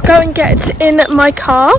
let's go and get in my car.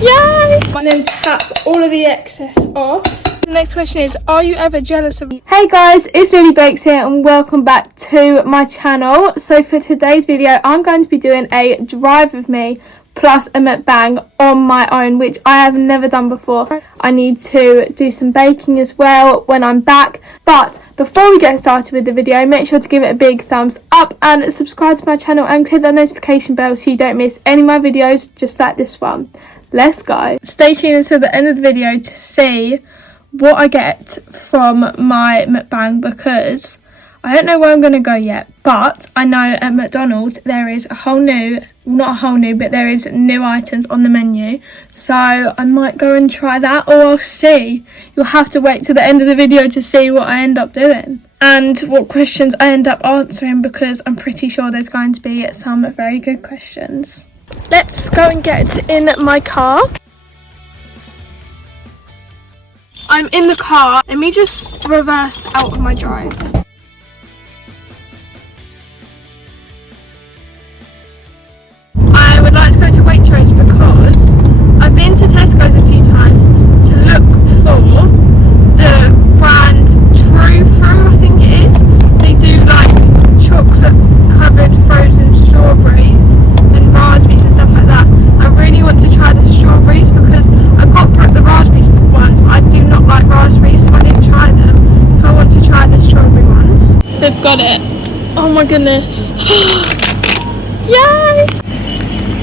Yay! And then tap all of the excess off. The next question is, are you ever jealous of me? Hey guys, it's LilyBakes here and welcome back to my channel. So for today's video, I'm going to be doing a drive with me plus a mukbang on my own, which I have never done before. I need to do some baking as well when I'm back. But before we get started with the video, make sure to give it a big thumbs up and subscribe to my channel and click that notification bell so you don't miss any of my videos just like this one. Let's go. Stay tuned until the end of the video to see what I get from my mukbang, because I don't know where I'm going to go yet, but I know at McDonald's there is there is new items on the menu, so I might go and try that, or I'll see. You'll have to wait till the end of the video to see what I end up doing and what questions I end up answering, because I'm pretty sure there's going to be some very good questions. Let's go and get in my car. I'm in the car. Let me just reverse out of my drive. I would like to go to Waitrose because I've been to Tesco's a few times to look for the brand True Fruit, I think it is. They do like chocolate covered frozen strawberries and raspberries and stuff like that. I really want to try the strawberries because I got the raspberries ones, but I do not like raspberries, so I didn't try them. So I want to try the strawberry ones. They've got it. Oh my goodness. Yay!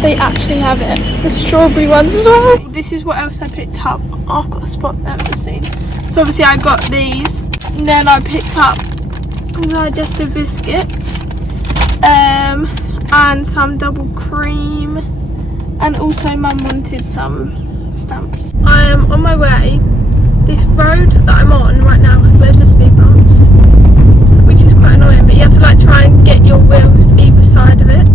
They actually have it. The strawberry ones as well. This is what else I picked up. Oh, I've got a spot there, let's see. So obviously I got these. And then I picked up digestive biscuits. And some double cream. And also Mum wanted some stamps. I am on my way. This road that I'm on right now has loads of speed bumps, which is quite annoying, but you have to like try and get your wheels either side of it.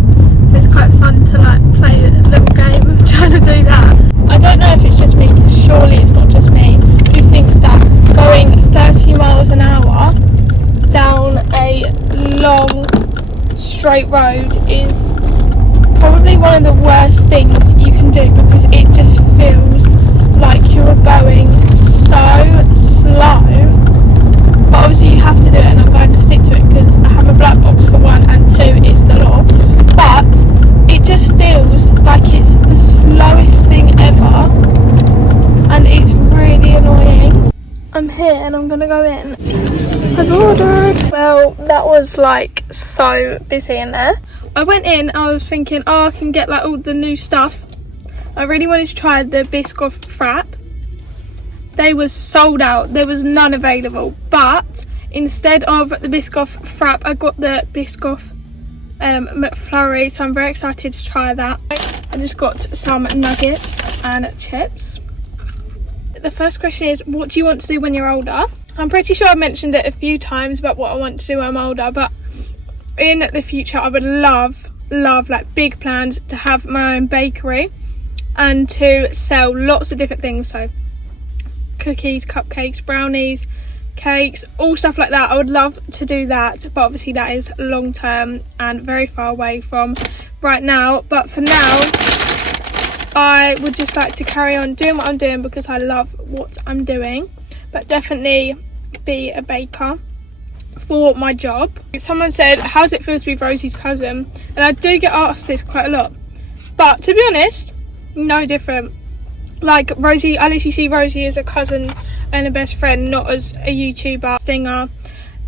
So it's quite fun to like play a little game of trying to do that. I don't know if it's just me, because surely it's not just me who thinks that going 30 miles an hour down a long straight road is probably one of the worst things you can do, because it just feels like you're going so slow. But obviously you have to do it, and I'm going to stick to it because I have a black box for one, and two, it's the law. But it just feels like it's the slowest thing ever, and it's really annoying. I'm here and I'm gonna go in. I've ordered. Well, that was like so busy in there. I went in, I was thinking, oh, I can get like all the new stuff. I really wanted to try the Biscoff Frap. They was sold out, there was none available, but instead of the Biscoff Frap, I got the Biscoff McFlurry, so I'm very excited to try that. I just got some nuggets and chips. The first question is, what do you want to do when you're older? I'm pretty sure I've mentioned it a few times about what I want to do when I'm older, but in the future I would love like big plans to have my own bakery and to sell lots of different things, so cookies, cupcakes, brownies, cakes, all stuff like that. I would love to do that, but obviously that is long term and very far away from right now. But for now I would just like to carry on doing what I'm doing because I love what I'm doing, but definitely be a baker for my job. Someone said, how's it feel to be Rosie's cousin? And I do get asked this quite a lot, but to be honest, no different. Like Rosie, I literally see Rosie as a cousin and a best friend, not as a YouTuber, singer,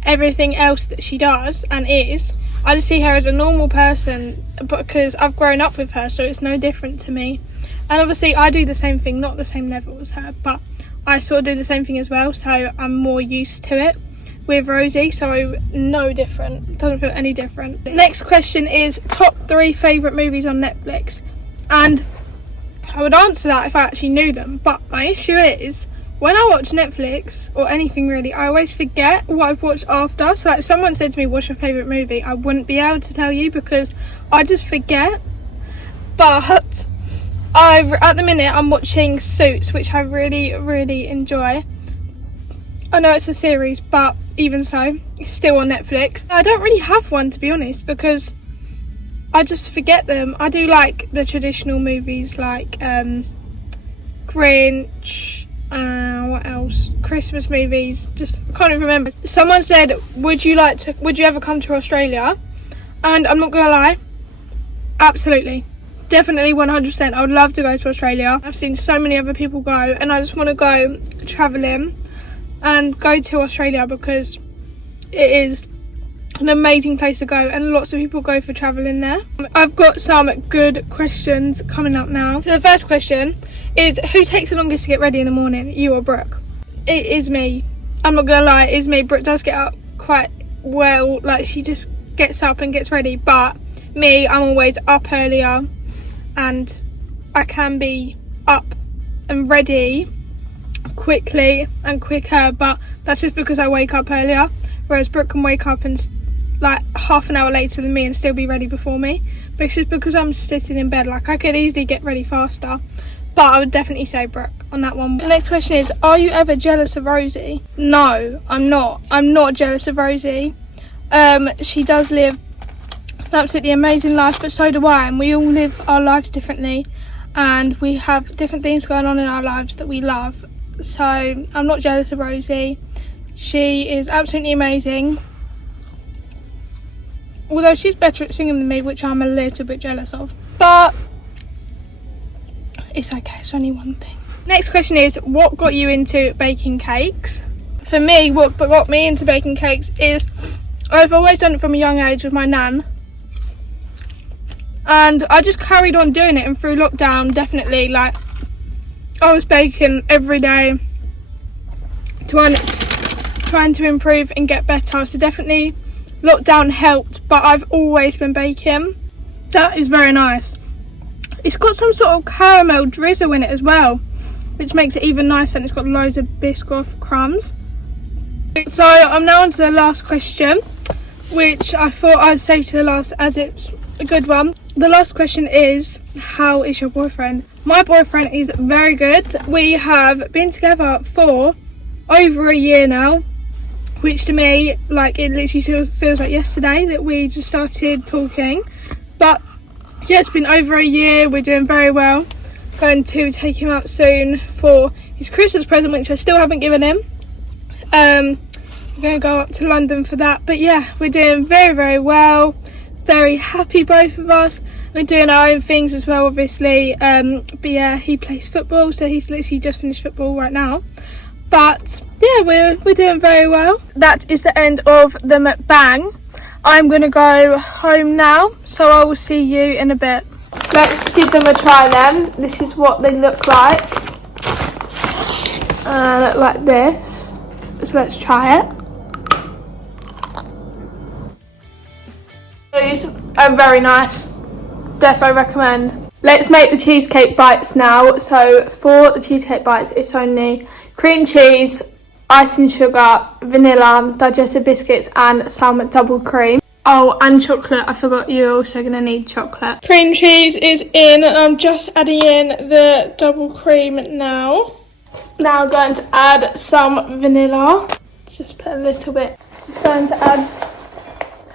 everything else that she does and is. I just see her as a normal person because I've grown up with her, so it's no different to me. And obviously I do the same thing, not the same level as her, but I sort of do the same thing as well, so I'm more used to it with Rosie, so no different. It doesn't feel any different. Next question is top 3 favourite movies on Netflix, and I would answer that if I actually knew them, but my issue is when I watch Netflix or anything really, I always forget what I've watched after. So like, if someone said to me, what's your favourite movie, I wouldn't be able to tell you because I just forget. But at the minute I'm watching Suits, which I really enjoy. I know it's a series, but even so, it's still on Netflix. I don't really have one, to be honest, because I just forget them. I do like the traditional movies like Grinch, what else? Christmas movies. Just can't even remember. Someone said, would you ever come to Australia? And I'm not gonna lie, absolutely. Definitely 100%. I would love to go to Australia. I've seen so many other people go, and I just want to go travelling and go to Australia because it is an amazing place to go, and lots of people go for travelling there. I've got some good questions coming up now. So the first question is, who takes the longest to get ready in the morning, you or Brooke? It is me. I'm not gonna lie, it is me. Brooke does get up quite well, like she just gets up and gets ready, but me, I'm always up earlier and I can be up and ready quickly and quicker, but that's just because I wake up earlier, whereas Brooke can wake up and like half an hour later than me and still be ready before me. But it's just because I'm sitting in bed, like I could easily get ready faster, but I would definitely say Brooke on that one. The next question is, are you ever jealous of Rosie? No, I'm not jealous of Rosie. She does live an absolutely amazing life, but so do I, and we all live our lives differently, and we have different things going on in our lives that we love. So I'm not jealous of Rosie. She is absolutely amazing, although she's better at singing than me, which I'm a little bit jealous of, but it's okay, it's only one thing. Next question is, what got you into baking cakes? For me, what got me into baking cakes is I've always done it from a young age with my nan, and I just carried on doing it, and through lockdown, definitely, like, I was baking every day, trying to improve and get better. So definitely lockdown helped, but I've always been baking. That is very nice. It's got some sort of caramel drizzle in it as well, which makes it even nicer, and it's got loads of Biscoff crumbs. So I'm now on to the last question, which I thought I'd save to the last as it's a good one. The last question is, how is your boyfriend? My boyfriend is very good. We have been together for over a year now, which to me, like, it literally still feels like yesterday that we just started talking. But yeah, it's been over a year. We're doing very well. Going to take him out soon for his Christmas present, which I still haven't given him. We're going to go up to London for that. But yeah, we're doing very, very well. Very happy, both of us. We're doing our own things as well, obviously. But yeah, he plays football, so he's literally just finished football right now. But yeah, we're doing very well. That is the end of the mukbang. I'm gonna go home now, so I will see you in a bit. Let's give them a try then. This is what they look like. Like this. So let's try it. These are very nice. Defo recommend. Let's make the cheesecake bites now. So for the cheesecake bites, it's only cream cheese, icing sugar, vanilla, digestive biscuits, and some double cream. Oh, and chocolate. I forgot you're also going to need chocolate. Cream cheese is in, and I'm just adding in the double cream now. Now I'm going to add some vanilla. Just put a little bit. Just going to add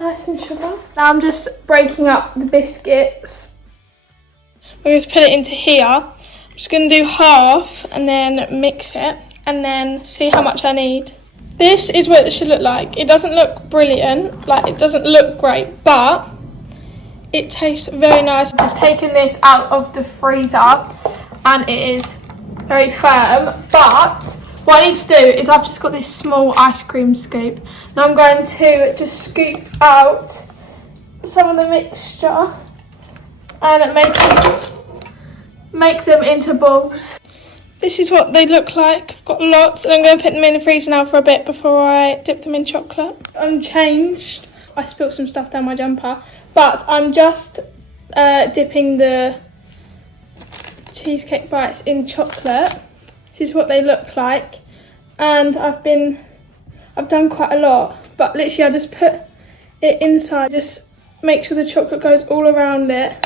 icing sugar. Now I'm just breaking up the biscuits. We're going to put it into here. I'm just going to do half and then mix it and then see how much I need. This is what it should look like. It doesn't look brilliant, like it doesn't look great, but it tastes very nice. I've just taken this out of the freezer and it is very firm, but what I need to do is I've just got this small ice cream scoop. Now I'm going to just scoop out some of the mixture and make them into balls. This is what they look like. I've got lots, and I'm going to put them in the freezer now for a bit before I dip them in chocolate. I'm changed. I spilled some stuff down my jumper, but I'm just dipping the cheesecake bites in chocolate. This is what they look like, and I've done quite a lot, but literally I just put it inside, just make sure the chocolate goes all around it,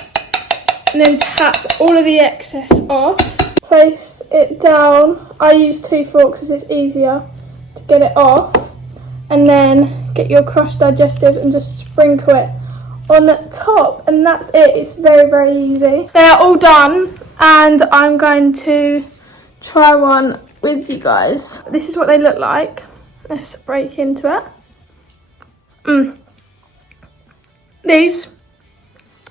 and then tap all of the excess off. Place it down. I use 2 forks because it's easier to get it off, and then get your crushed digestive and just sprinkle it on top, and that's it. It's very, very easy. They are all done, and I'm going to try one with you guys. This is what they look like. Let's break into it. These,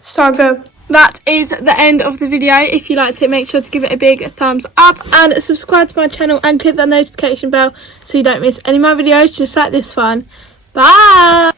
so good. That is the end of the video. If you liked it, make sure to give it a big thumbs up and subscribe to my channel and click that notification bell so you don't miss any of my videos just like this one. Bye!